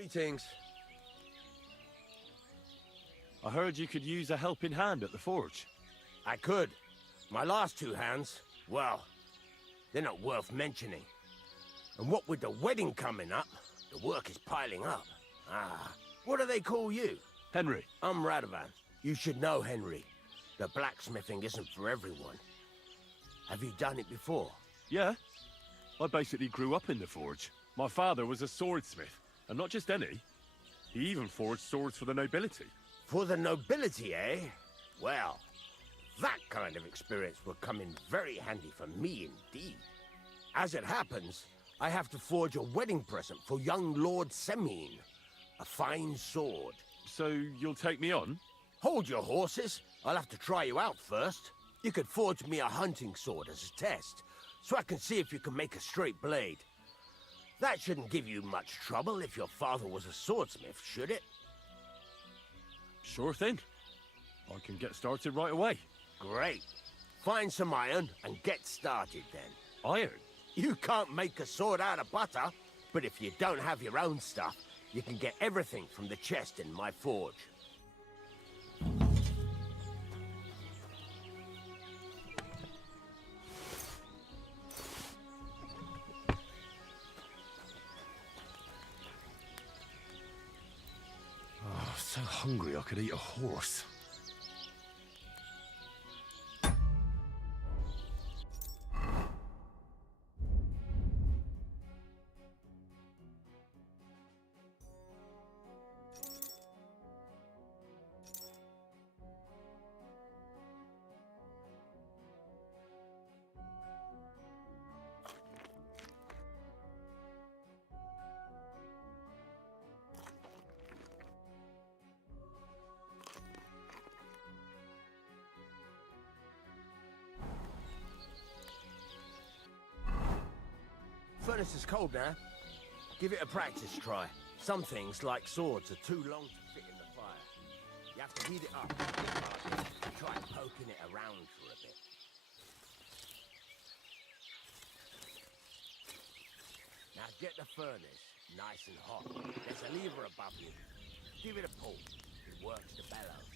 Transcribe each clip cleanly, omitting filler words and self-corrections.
Greetings. I heard you could use a helping hand at the forge. I could. My last two hands, well, they're not worth mentioning. And what with the wedding coming up, the work is piling up. What do they call you? Henry. I'm Radovan. You should know, Henry. The blacksmithing isn't for everyone. Have you done it before? Yeah. I basically grew up in the forge. My father was a swordsmith, and not just any. He even forged swords for the nobility. For the nobility, eh? Well, that kind of experience will come in very handy for me indeed. As it happens, I have to forge a wedding present for young Lord Semine. A fine sword. So you'll take me on? Hold your horses. I'll have to try you out first. You could forge me a hunting sword as a test, so I can see if you can make a straight blade. That shouldn't give you much trouble if your father was a swordsmith, should it? Sure thing. I can get started right away. Great. Find some iron and get started then. Iron? You can't make a sword out of butter, but if you don't have your own stuff, you can get everything from the chest in my forge. Oh, so hungry I could eat a horse. Furnace is cold now. Give it a practice try. Some things, like swords, are too long to fit in the fire. You have to heat it up and try poking it around for a bit. Now get the furnace nice and hot. There's a lever above you. Give it a pull. It works the bellows.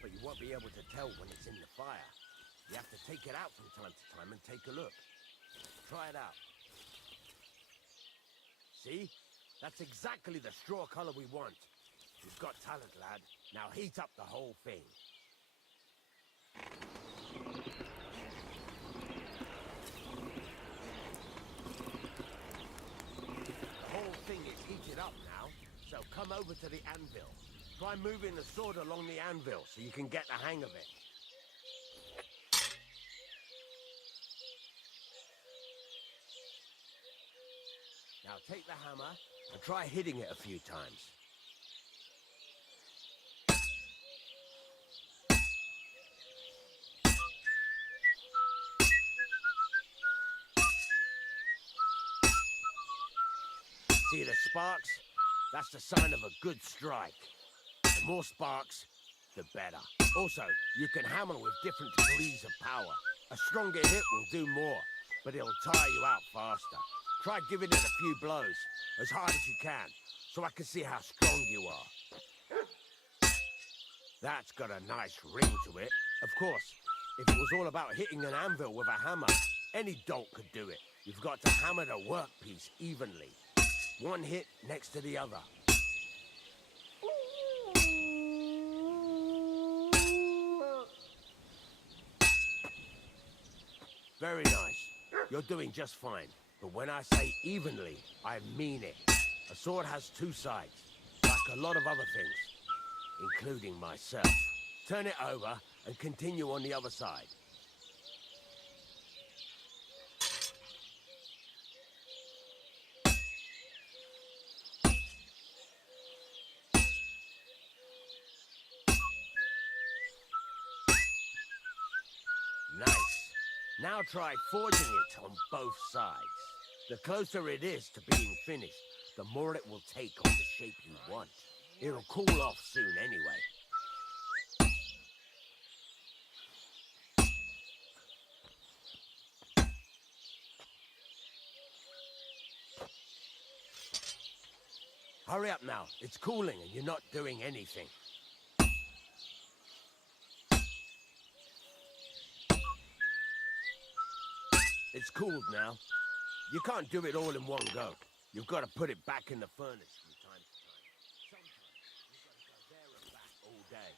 But you won't be able to tell when it's in the fire. You have to take it out from time to time and take a look. Try it out. See? That's exactly the straw color we want. You've got talent, lad. Now heat up the whole thing. The whole thing is heated up now, so come over to the anvil. Try moving the sword along the anvil so you can get the hang of it. Now take the hammer and try hitting it a few times. See the sparks? That's the sign of a good strike. The more sparks, the better. Also, you can hammer with different degrees of power. A stronger hit will do more, but it'll tire you out faster. Try giving it a few blows, as hard as you can, so I can see how strong you are. That's got a nice ring to it. Of course, if it was all about hitting an anvil with a hammer, any dolt could do it. You've got to hammer the workpiece evenly. One hit next to the other. Very nice. You're doing just fine. But when I say evenly, I mean it. A sword has two sides, like a lot of other things. including myself. Turn it over and continue on the other side. Nice. Now try forging it on both sides. The closer it is to being finished, the more it will take on the shape you want. It'll cool off soon anyway. Hurry up now. It's cooling and you're not doing anything. It's cooled now. You can't do it all in one go. You've got to put it back in the furnace from time to time. Sometimes you've got to go there and back all day.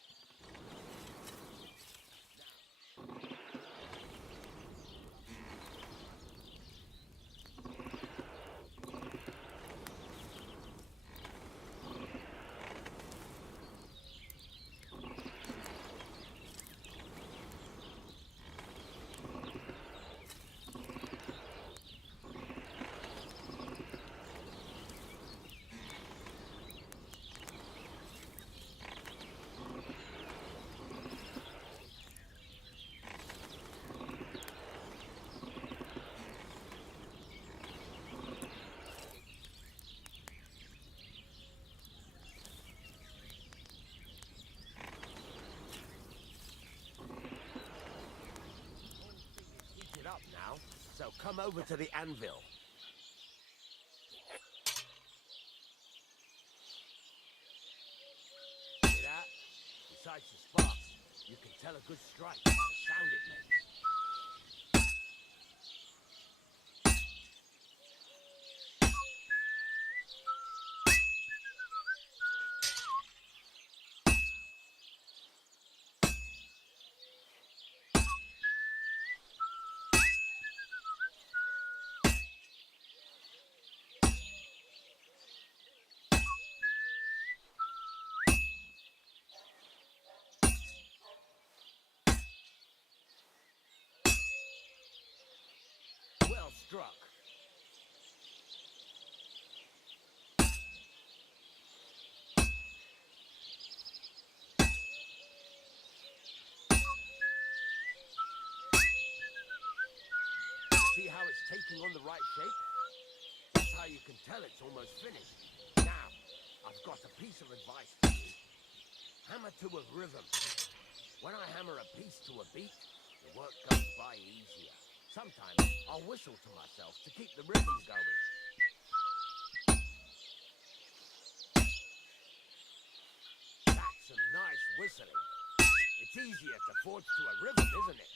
Heat it up now, so come over to the anvil. See that? Besides the sparks, you can tell a good strike by the sound it makes. Well struck. See how it's taking on the right shape? That's how you can tell it's almost finished. Now, I've got a piece of advice for you. Hammer to a rhythm. When I hammer a piece to a beat, the work goes by easier. Sometimes I'll whistle to myself to keep the rhythm going. That's some nice whistling. It's easier to forge to a rhythm, isn't it?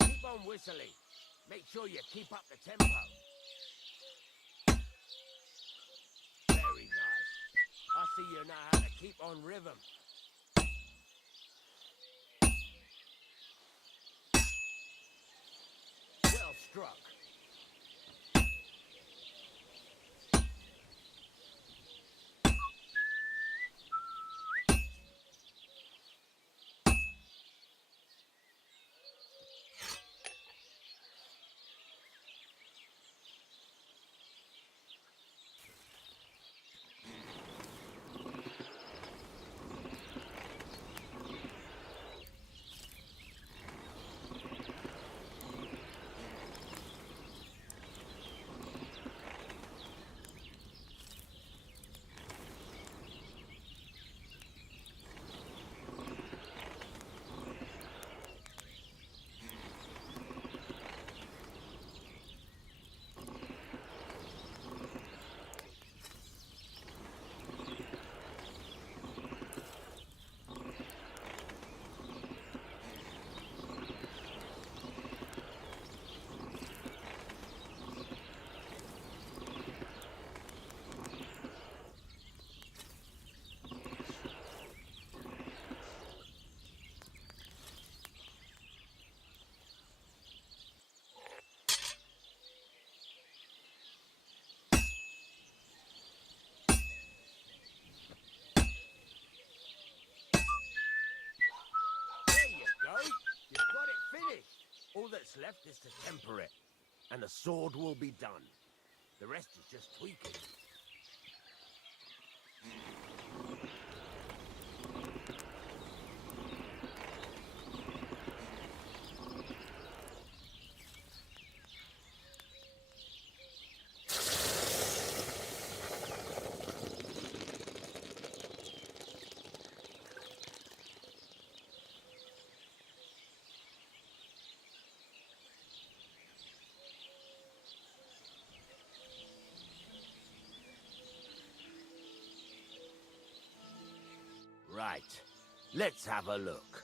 Keep on whistling. Make sure you keep up the tempo. Very nice. I see you know how to keep on rhythm. Well struck. that's left is to temper it, and the sword will be done. The rest is just tweaking. Right, let's have a look.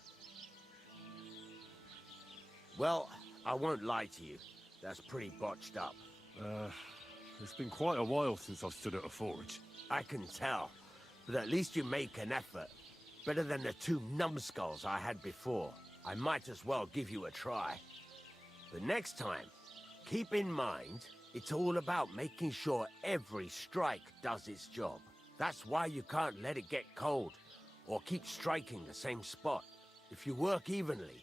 Well, I won't lie to you. That's pretty botched up. It's been quite a while since I've stood at a forge. I can tell, but at least you make an effort. Better than the 2 numbskulls I had before. I might as well give you a try. But next time, keep in mind, it's all about making sure every strike does its job. That's why you can't let it get cold, or keep striking the same spot. If you work evenly,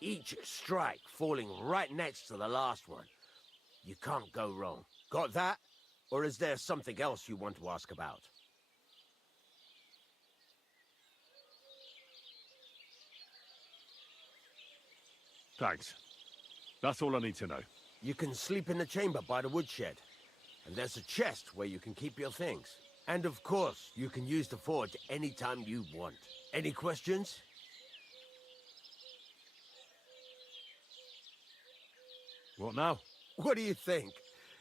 each strike falling right next to the last one, you can't go wrong. Got that? Or is there something else you want to ask about? Thanks. That's all I need to know. You can sleep in the chamber by the woodshed. And there's a chest where you can keep your things. And of course, you can use the forge anytime you want. Any questions? What now? What do you think?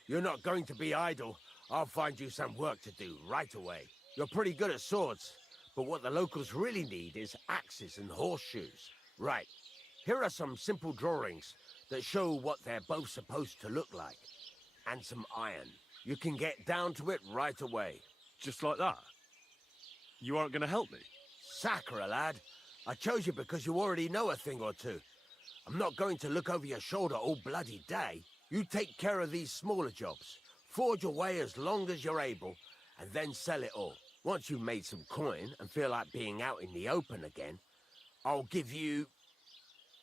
You're not going to be idle. I'll find you some work to do right away. You're pretty good at swords, but what the locals really need is axes and horseshoes. Right. Here are some simple drawings that show what they're both supposed to look like. And some iron. You can get down to it right away. Just like that? You aren't going to help me? Sakura, lad. I chose you because you already know a thing or two. I'm not going to look over your shoulder all bloody day. You take care of these smaller jobs. Forge away as long as you're able, and then sell it all. Once you've made some coin and feel like being out in the open again, I'll give you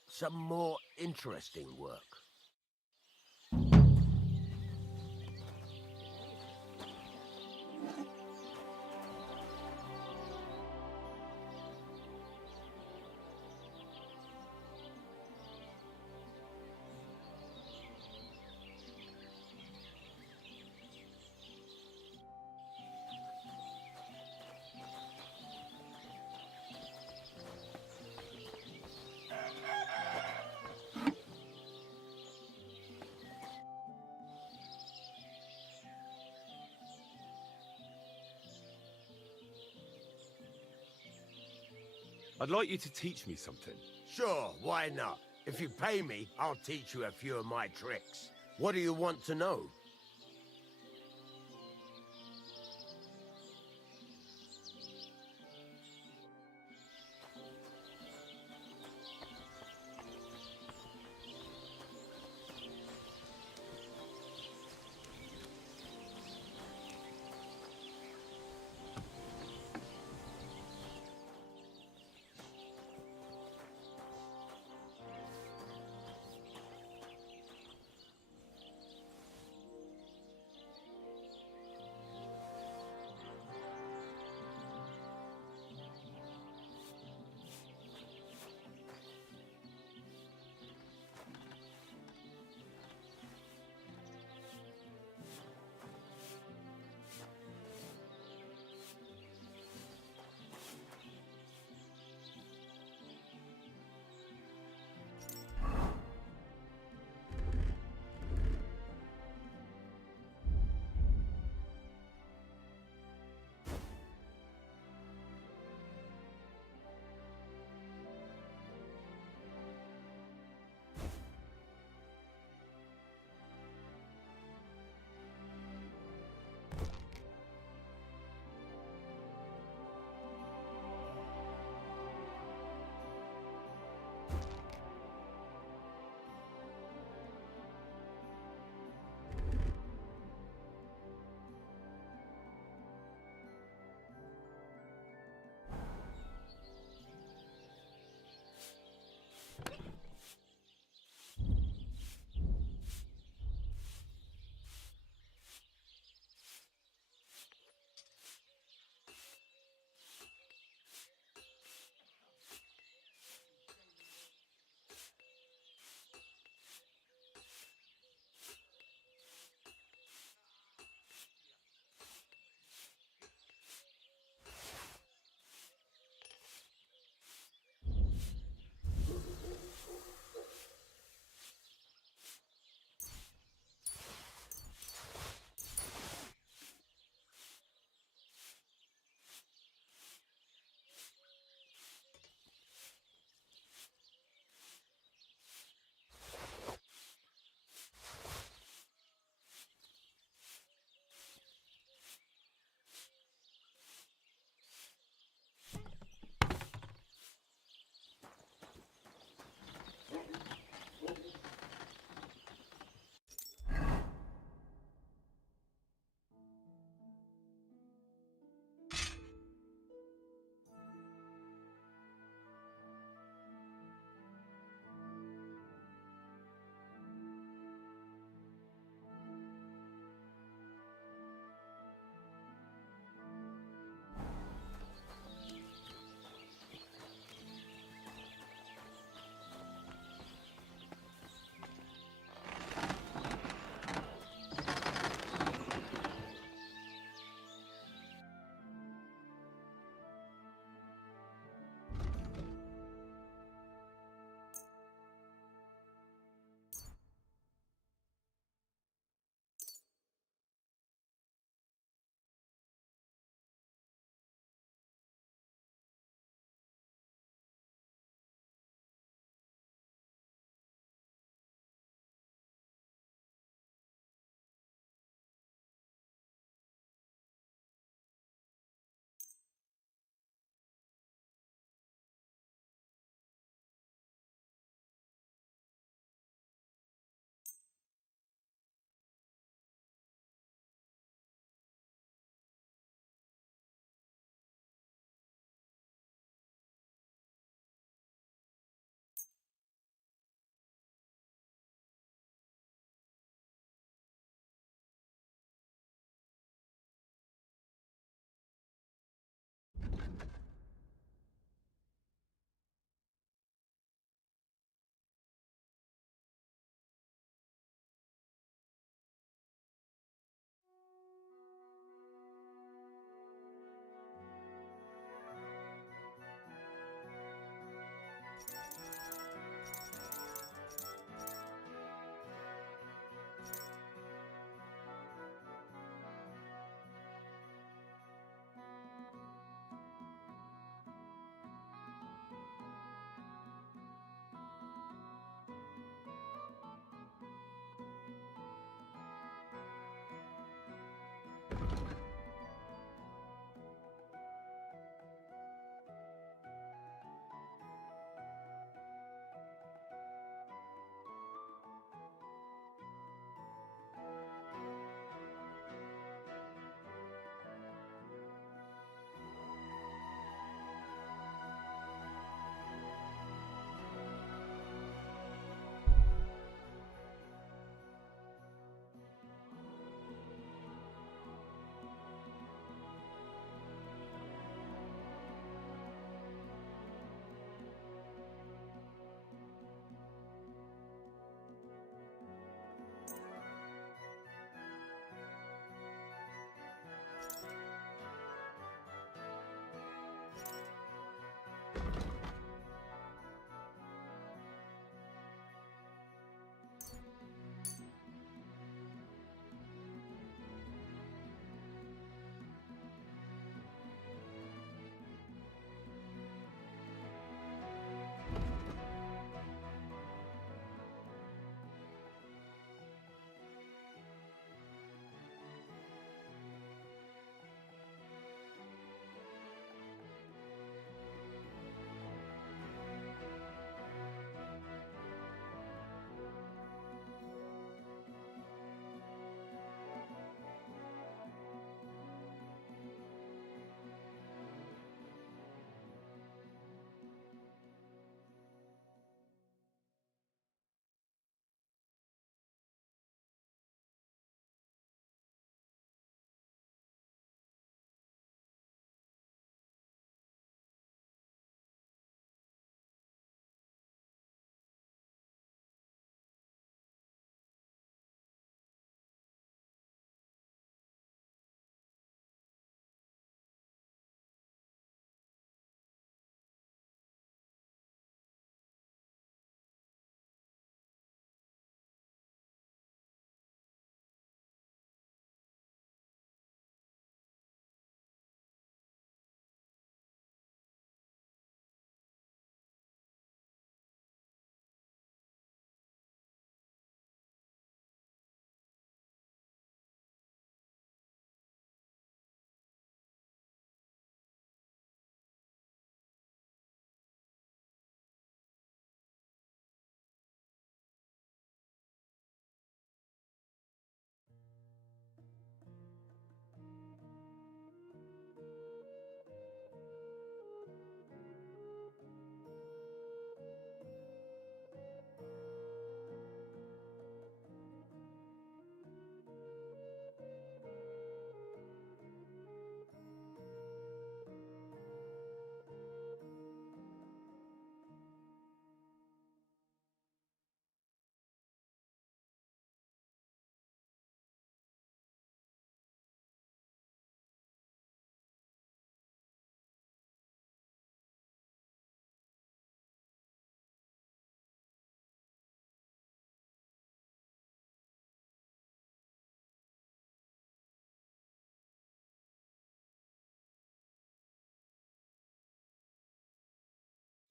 some more interesting work. I'd like you to teach me something. Sure, why not? If you pay me, I'll teach you a few of my tricks. What do you want to know?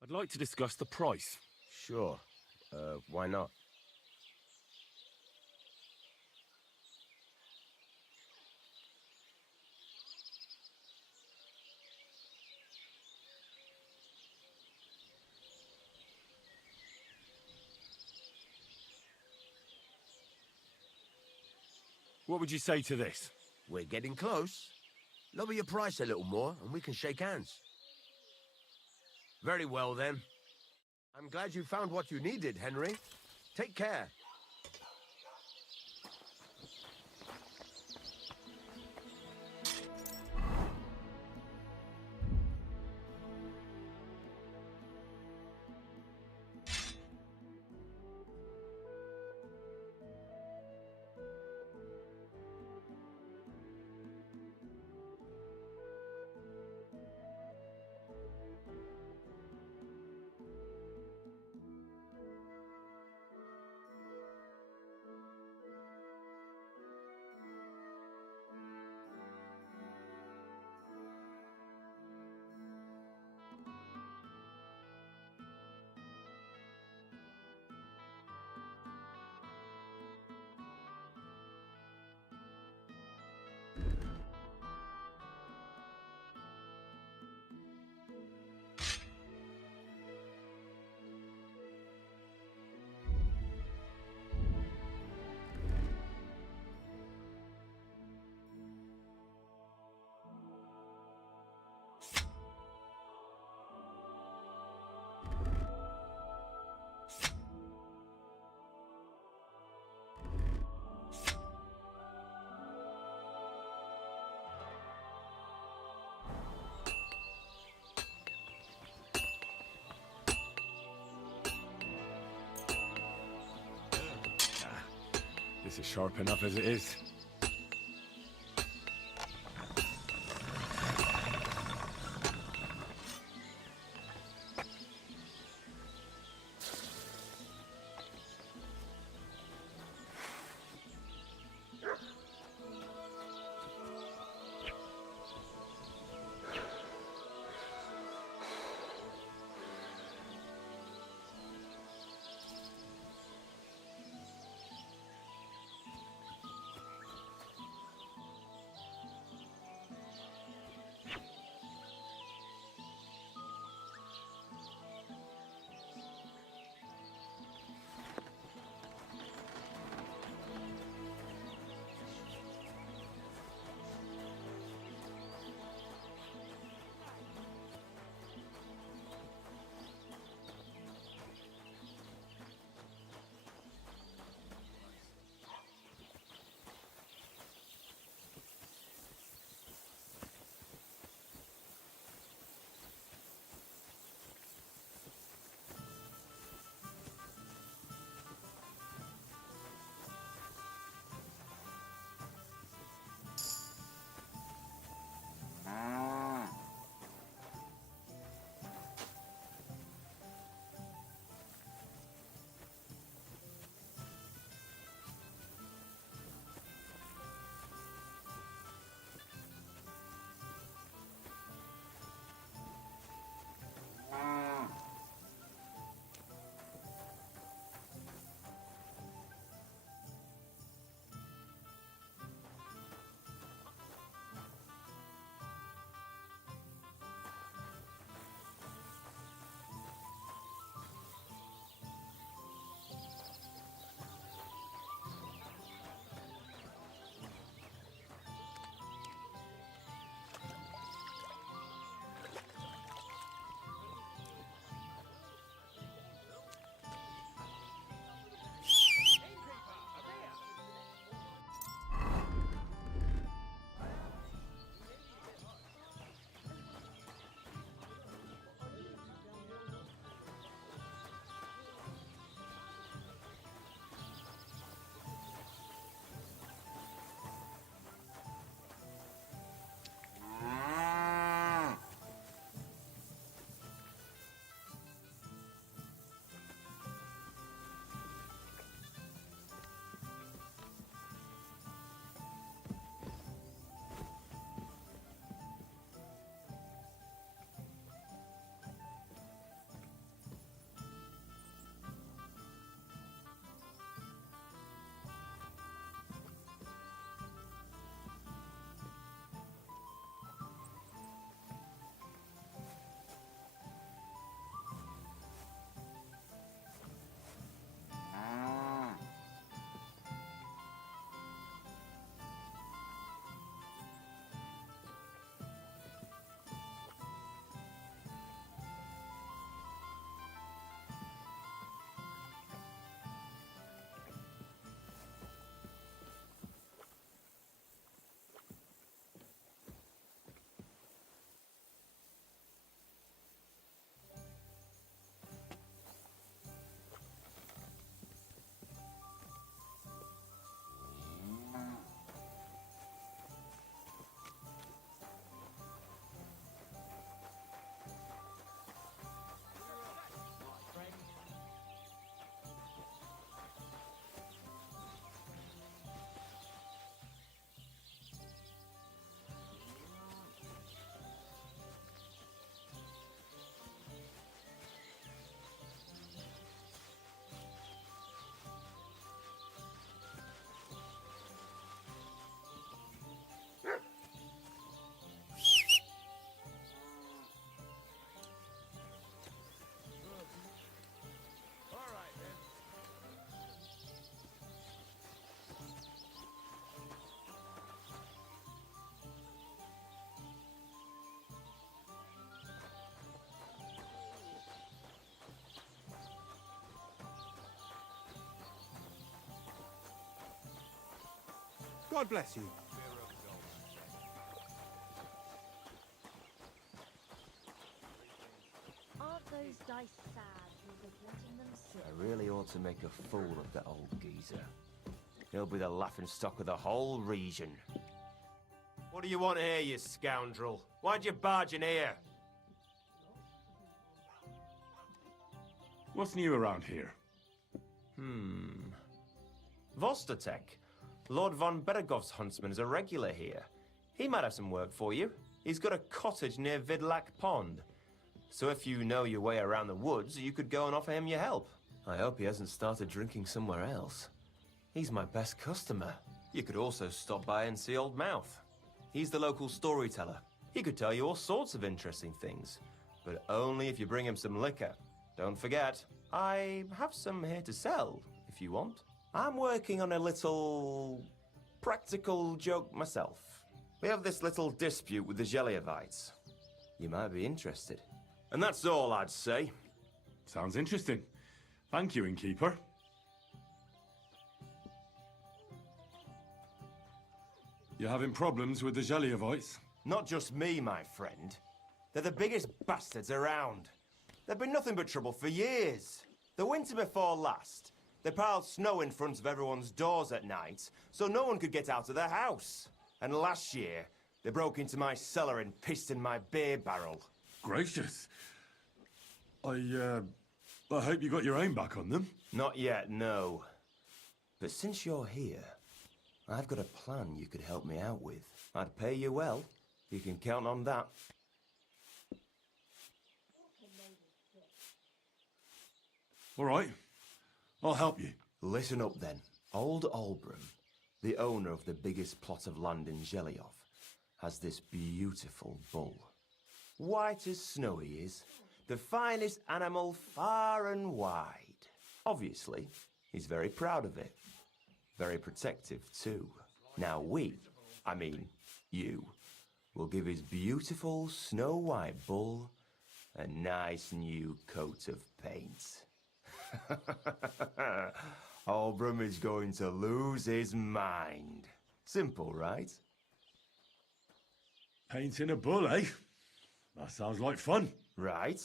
I'd like to discuss the price. Sure. Why not? What would you say to this? We're getting close. Lower your price a little more, and we can shake hands. Very well, then. I'm glad you found what you needed, Henry. Take care. This is sharp enough as it is. God bless you. Aren't those dice sad you're letting them sit? I really ought to make a fool of that old geezer. He'll be the laughingstock of the whole region. What do you want here, you scoundrel? Why'd you barge in here? What's new around here? Vostatek. Lord von Beregov's huntsman is a regular here. He might have some work for you. He's got a cottage near Vidlak Pond. So if you know your way around the woods, you could go and offer him your help. I hope he hasn't started drinking somewhere else. He's my best customer. You could also stop by and see Old Mouth. He's the local storyteller. He could tell you all sorts of interesting things, but only if you bring him some liquor. Don't forget, I have some here to sell, if you want. I'm working on a little practical joke myself. We have this little dispute with the Geliovites. You might be interested. And that's all I'd say. Sounds interesting. Thank you, innkeeper. You having problems with the Geliovites? Not just me, my friend. They're the biggest bastards around. They've been nothing but trouble for years. The winter before last, they piled snow in front of everyone's doors at night, so no one could get out of their house. And last year, they broke into my cellar and pissed in my beer barrel. Gracious. I hope you got your aim back on them. Not yet, no. But since you're here, I've got a plan you could help me out with. I'd pay you well. You can count on that. All right. I'll help you. Listen up then. Old Olbram, the owner of the biggest plot of land in Zhelyov, has this beautiful bull. White as snow he is. The finest animal far and wide. Obviously, he's very proud of it. Very protective too. Now you, will give his beautiful snow-white bull a nice new coat of paint. Olbram is going to lose his mind. Simple, right? Painting a bull, eh? That sounds like fun. Right.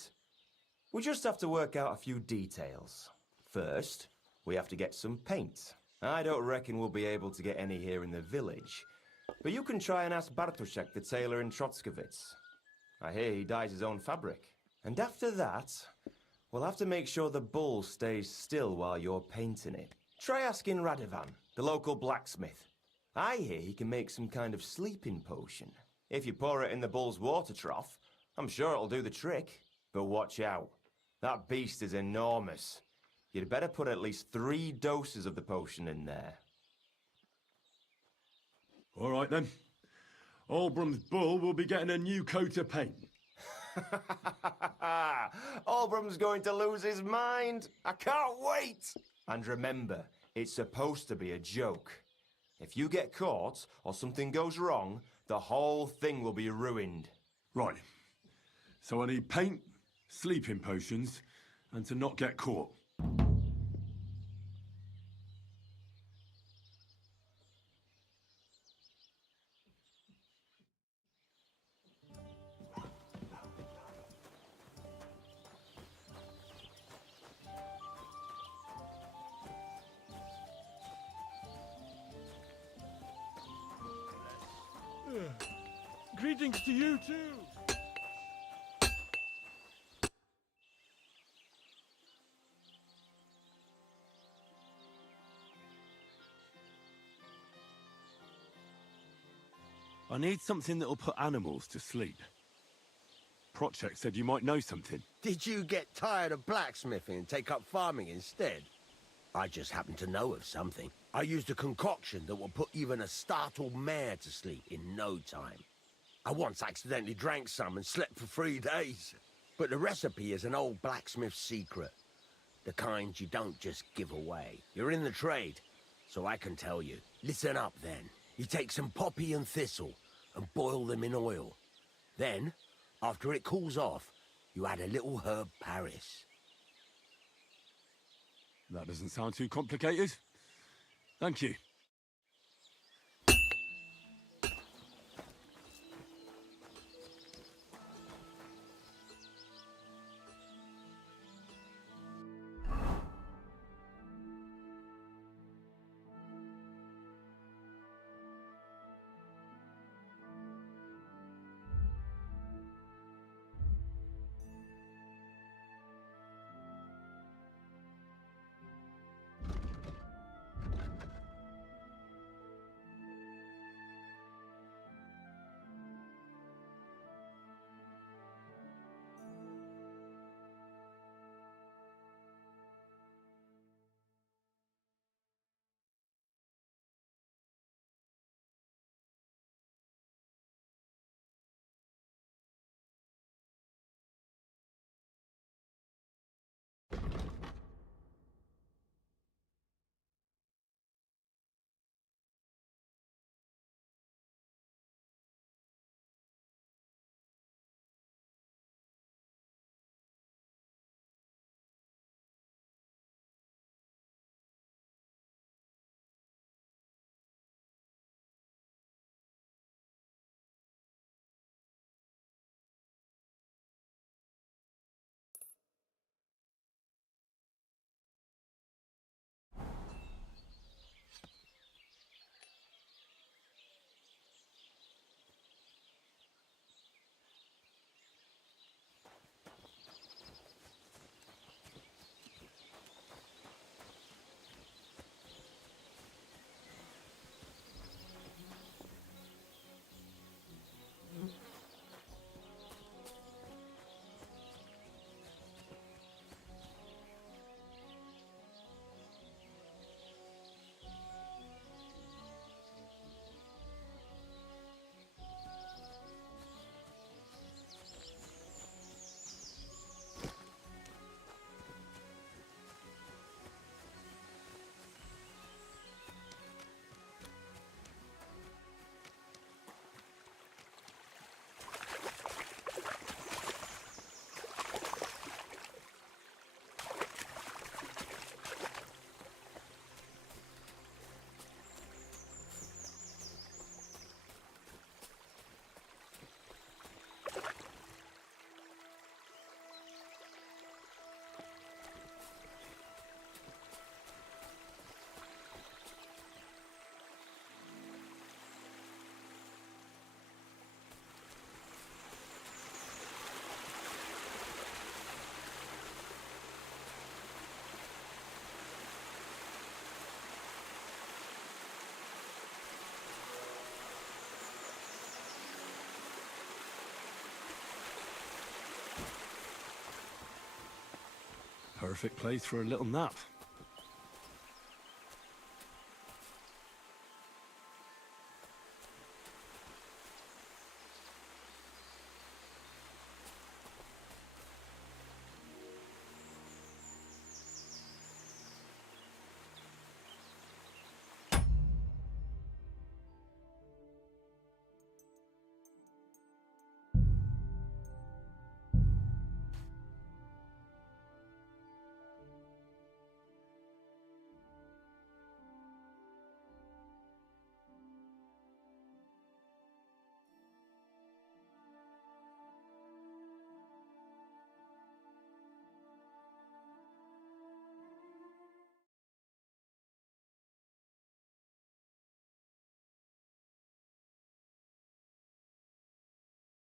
We just have to work out a few details. First, we have to get some paint. I don't reckon we'll be able to get any here in the village, but you can try and ask Bartoszek, the tailor in Trotskovitz. I hear he dyes his own fabric. And after that, we'll have to make sure the bull stays still while you're painting it. Try asking Radovan, the local blacksmith. I hear he can make some kind of sleeping potion. If you pour it in the bull's water trough, I'm sure it'll do the trick. But watch out. That beast is enormous. You'd better put at least 3 doses of the potion in there. All right, then. Olbram's bull will be getting a new coat of paint. Olbram's going to lose his mind. I can't wait. And remember, it's supposed to be a joke. If you get caught or something goes wrong, the whole thing will be ruined. Right. So I need paint, sleeping potions, and to not get caught. Greetings to you too. I need something that'll put animals to sleep. Prochek said you might know something. Did you get tired of blacksmithing and take up farming instead? I just happen to know of something. I used a concoction that will put even a startled mare to sleep in no time. I once accidentally drank some and slept for 3 days. But the recipe is an old blacksmith's secret. The kind you don't just give away. You're in the trade, so I can tell you. Listen up then. You take some poppy and thistle and boil them in oil. Then, after it cools off, you add a little herb Paris. That doesn't sound too complicated. Thank you. Perfect place for a little nap.